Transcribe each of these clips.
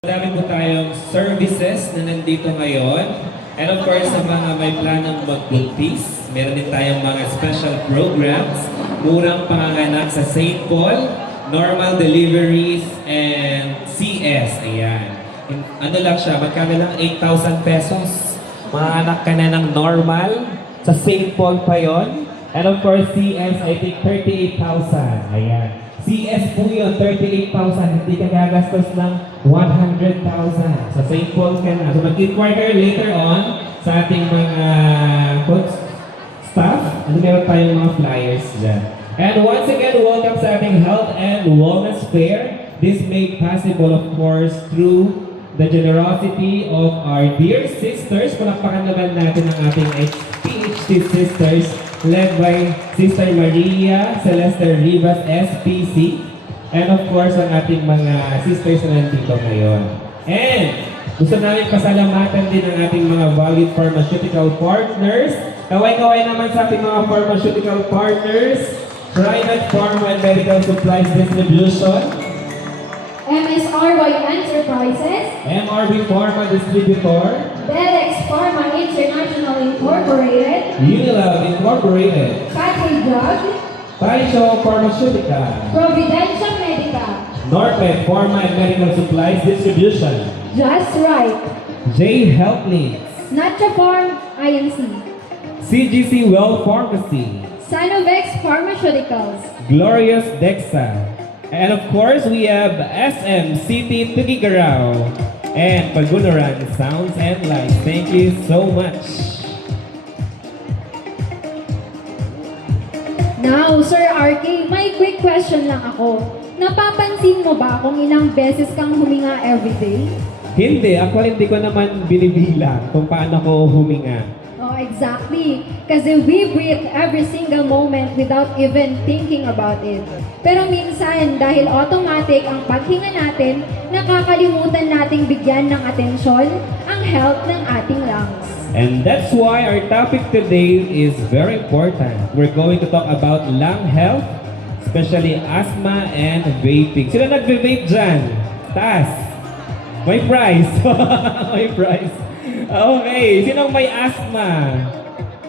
Marami po tayong services na nandito ngayon. And of course, sa mga may planong magbuntis, meron din tayong mga special programs. Murang panganganak sa St. Paul, normal deliveries, and CS. Ayan. Ano lang siya, magkano lang 8,000 pesos. Manganak ka na ng normal. Sa St. Paul pa yon. And of course, CS, I think 38,000. Ayan. CS po yun, 38,000. Hindi ka gagastos ng 100,000. Sa St. Paul ka na. So mag-inquire kayo later on sa ating mga staff. Meron tayong mga flyers dyan. And once again, welcome sa ating Health and Wellness Fair. This made possible, of course, through the generosity of our dear sisters. Palakpakan naman natin ang ating PhD sisters led by Sister Maria Celeste Rivas, SPC. And of course, ang ating mga sisters na nandito ngayon. And gusto namin pasalamatan din ang ating mga valued pharmaceutical partners. Kaway-kaway naman sa ating mga pharmaceutical partners. Private Pharma and Medical Supplies Distribution. MSRY Enterprises. MRB Pharma Distributor. Belex Pharma International Incorporated. Unilab Incorporated. Pathway Drug. Taisho Pharmaceutical. Providencia Medica. Norped Pharma and Medical Supplies Distribution. Just Right. J Health Needs. Natrafarm INC. CGC Well Pharmacy. Sanovex Pharmaceuticals. Glorious Dexa. And of course, we have SM City Tugigaraw and Pagunaran Sounds and Lights. Thank you so much. Now, Sir RK, may quick question lang ako. Napapansin mo ba kung ilang beses kang huminga everyday? Hindi, ako hindi ko naman binibilang kung paano ko huminga. Oh, exactly. Kasi we breathe every single moment without even thinking about it. Pero minsan, dahil automatic ang paghinga natin, nakakalimutan nating bigyan ng atensyon ang health ng ating lungs. And that's why our topic today is very important. We're going to talk about lung health, especially asthma and vaping. Sino nagve-vape dyan? Taas. May prize. May prize. Okay, sinong may asthma?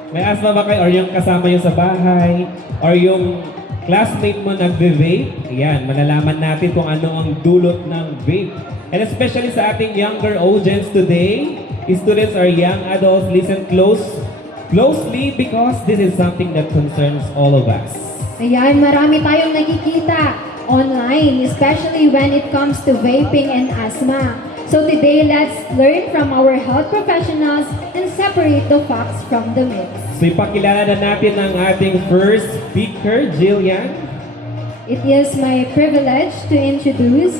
May asthma ba kayo? Or yung kasama yung sa bahay? Or yung classmate mo nagve-vape? Ayan, malalaman natin kung ano ang dulot ng vape. And especially sa ating younger audience today, students or young adults, listen closely because this is something that concerns all of us. Ayan, marami tayong nakikita online, especially when it comes to vaping and asthma. So today, let's learn from our health professionals and separate the facts from the myths. So ipakilala na natin ang ating first speaker, Jillian. It is my privilege to introduce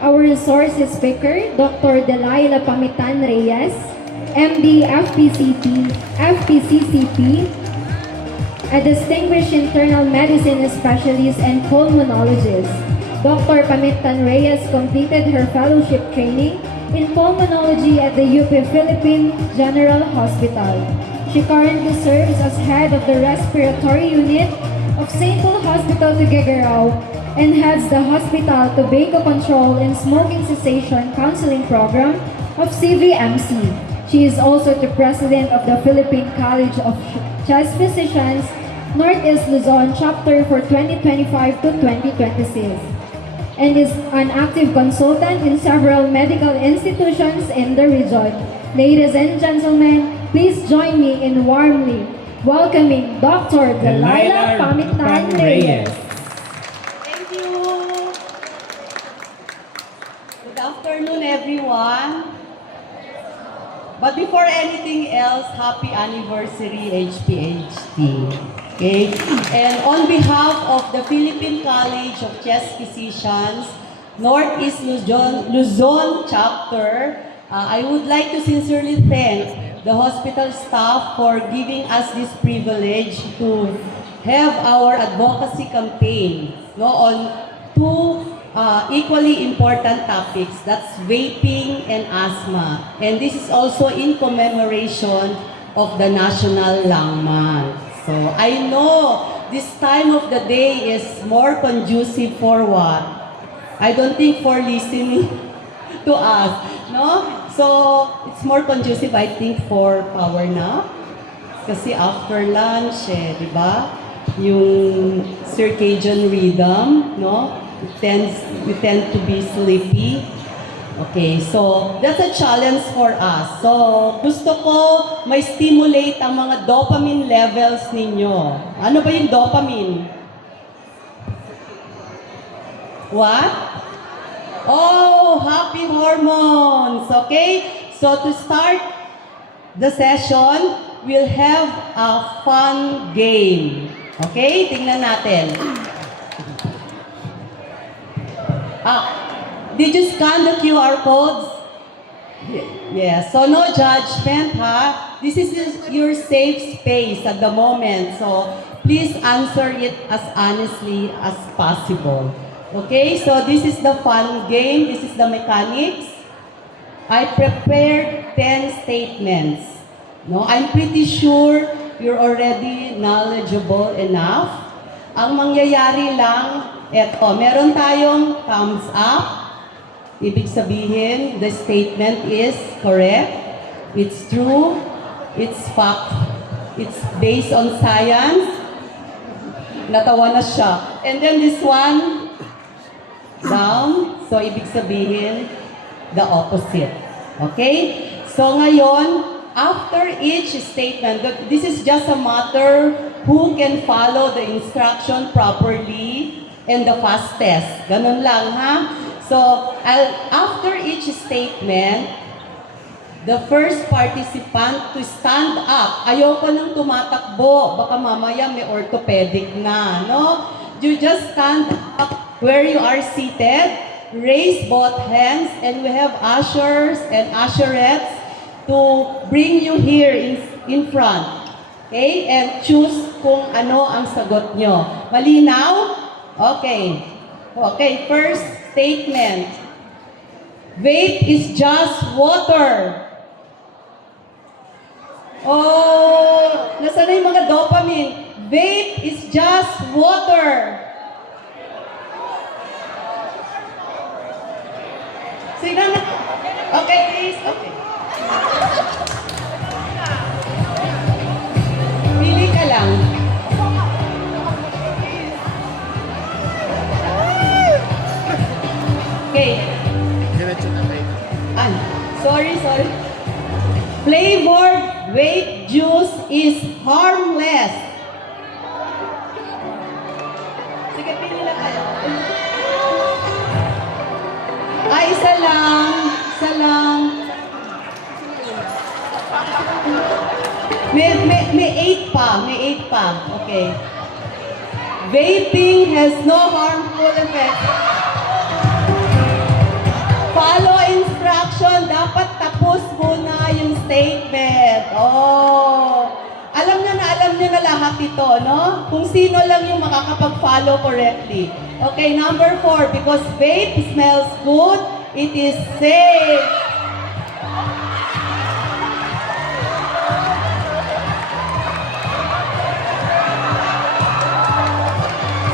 our resource speaker, Dr. Delilah Pamitan Reyes, MD FPCCP, a distinguished internal medicine specialist and pulmonologist. Dr. Pamitan Reyes completed her fellowship training in pulmonology at the UP Philippine General Hospital. She currently serves as head of the respiratory unit of St. Paul Hospital Tuguegarao and heads the hospital tobacco control and smoking cessation counseling program of CVMC. She is also the president of the Philippine College of Chest Physicians Northeast Luzon chapter for 2025 to 2026. And is an active consultant in several medical institutions in the region. Ladies and gentlemen, please join me in warmly welcoming Dr. Delilah Pamitan Reyes. Thank you. Good afternoon, everyone. But before anything else, happy anniversary, HPHT. Okay? And on behalf of the Philippine College of Chest Physicians, Northeast Luzon Chapter, I would like to sincerely thank the hospital staff for giving us this privilege to have our advocacy campaign on two equally important topics, that's vaping and asthma. And this is also in commemoration of the National Lung Month. So I know this time of the day is more conducive for what? I don't think for listening to us, no? So, it's more conducive, I think, for power nap. Kasi after lunch, di ba? Yung circadian rhythm, no? We tend to be sleepy. Okay, so that's a challenge for us. So, gusto ko may stimulate ang mga dopamine levels ninyo. Ano ba yung dopamine? What? Oh, happy hormones. Okay? So, to start the session, we'll have a fun game. Okay? Tingnan natin. Did you scan the QR codes? Yes. So no judgment, ha? This is your safe space at the moment. So please answer it as honestly as possible. Okay? So this is the fun game. This is the mechanics. I prepared 10 statements. No, I'm pretty sure you're already knowledgeable enough. Ang mangyayari lang, eto, meron tayong thumbs up. Ibig sabihin, the statement is correct, it's true, it's fact, it's based on science. Natawa na siya. And then this one, down. So, ibig sabihin, the opposite. Okay? So, ngayon, after each statement, this is just a matter who can follow the instruction properly and the fastest. Ganun lang, ha? So, after each statement, the first participant to stand up. Ayoko nang tumatakbo. Baka mamaya may orthopedic na, no? You just stand up where you are seated, raise both hands, and we have ushers and usherettes to bring you here in front. Okay? And choose kung ano ang sagot nyo. Malinaw? Okay. Okay, first statement. Vape is just water. Oh, nasaan na yung mga dopamine? Vape is just water. Sino na? Okay, please. Okay. Pili ka lang. Okay. Sorry. Flavored vape juice is harmless. Sige, pili lang kayo. Isa lang. May 8 pa. Okay. Vaping has no harmful effects. Follow instruction. Dapat tapos muna yung statement. Oh. Alam nyo na lahat ito, no? Kung sino lang yung makakapag-follow correctly. Okay, number 4. Because vape smells good, it is safe.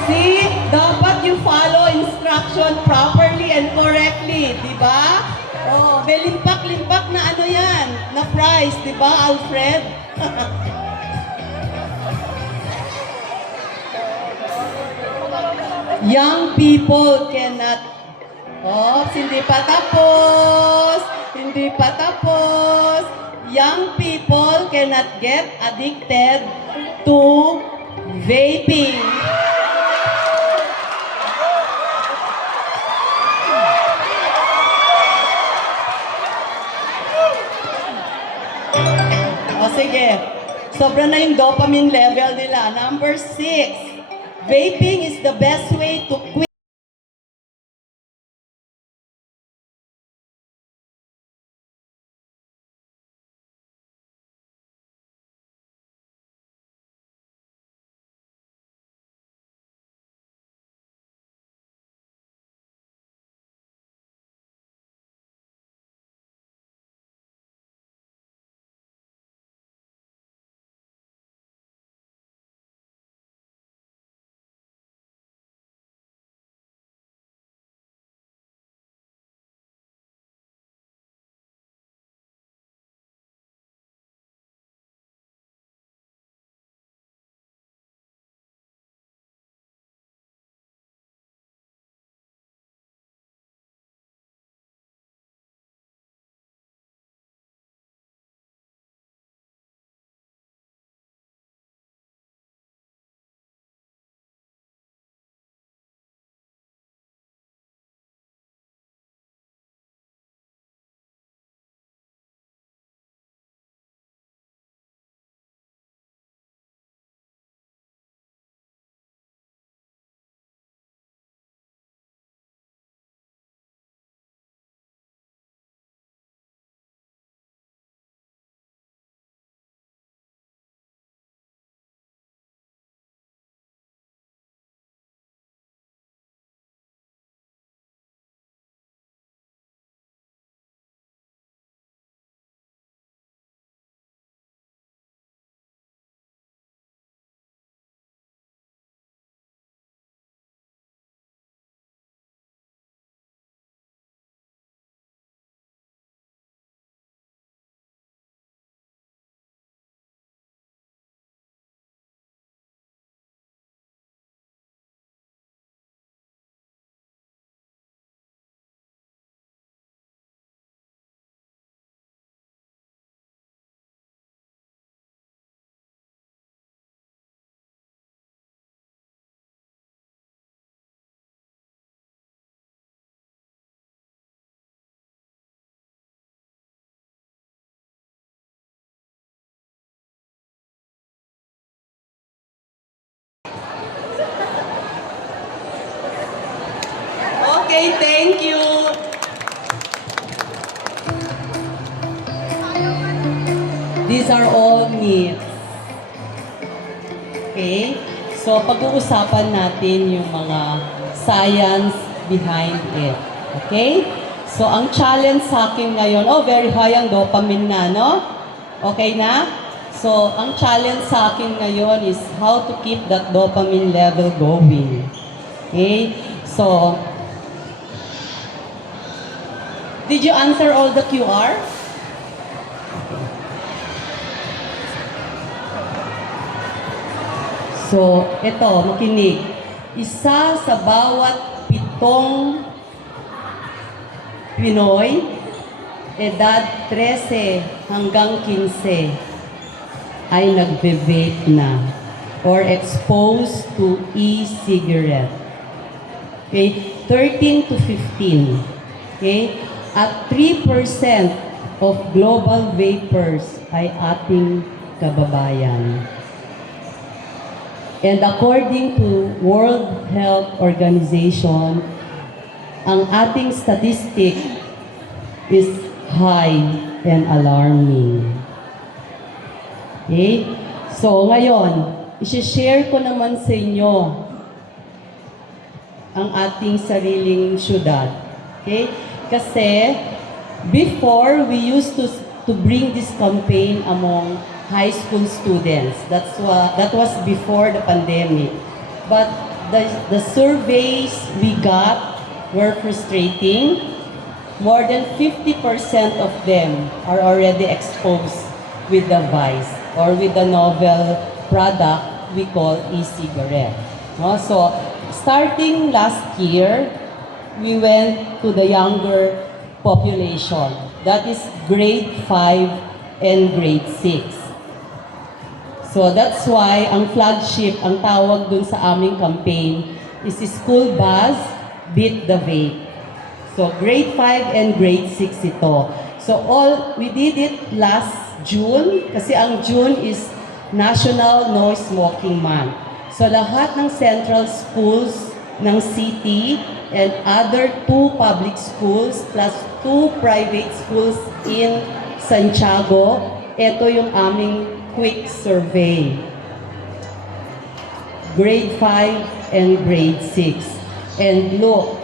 See? Dapat you follow instruction properly and correctly, di ba? Oh, may limpak na ano yan, na prize, di ba, Alfred? Young people cannot... Oh, hindi pa tapos. Young people cannot get addicted to vaping. O sige, sobra na yung dopamine level nila. Number 6, vaping is the best way to quit Okay, thank you. These are all myths. Okay? So, pag-uusapan natin yung mga science behind it. Okay? So, ang challenge sa akin ngayon, very high ang dopamine na, no? Okay na? So, ang challenge sa akin ngayon is how to keep that dopamine level going. Okay? So, did you answer all the QR? So, ito, makinig. Isa sa bawat 7 Pinoy, edad 13 hanggang 15, ay nagbe-vape na or exposed to e-cigarette. Okay? 13 to 15. Okay? At 3% of global vapers ay ating kababayan. And according to World Health Organization, ang ating statistic is high and alarming. Okay? So, ngayon, isi-share ko naman sa inyo ang ating sariling syudad. Okay? Kasi, before, we used to bring this campaign among high school students. That was before the pandemic. But the surveys we got were frustrating. More than 50% of them are already exposed with the vice or with the novel product we call e-cigarette. No? So, starting last year, we went to the younger population. That is grade 5 and grade 6. So that's why ang flagship, ang tawag dun sa aming campaign is School Buzz Beat the Vape. So grade 5 and grade 6 ito. So we did it last June kasi ang June is National No Smoking Month. So lahat ng central schools ng city and other 2 public schools plus 2 private schools in Santiago, ito yung aming quick survey. Grade 5 and grade 6. And look,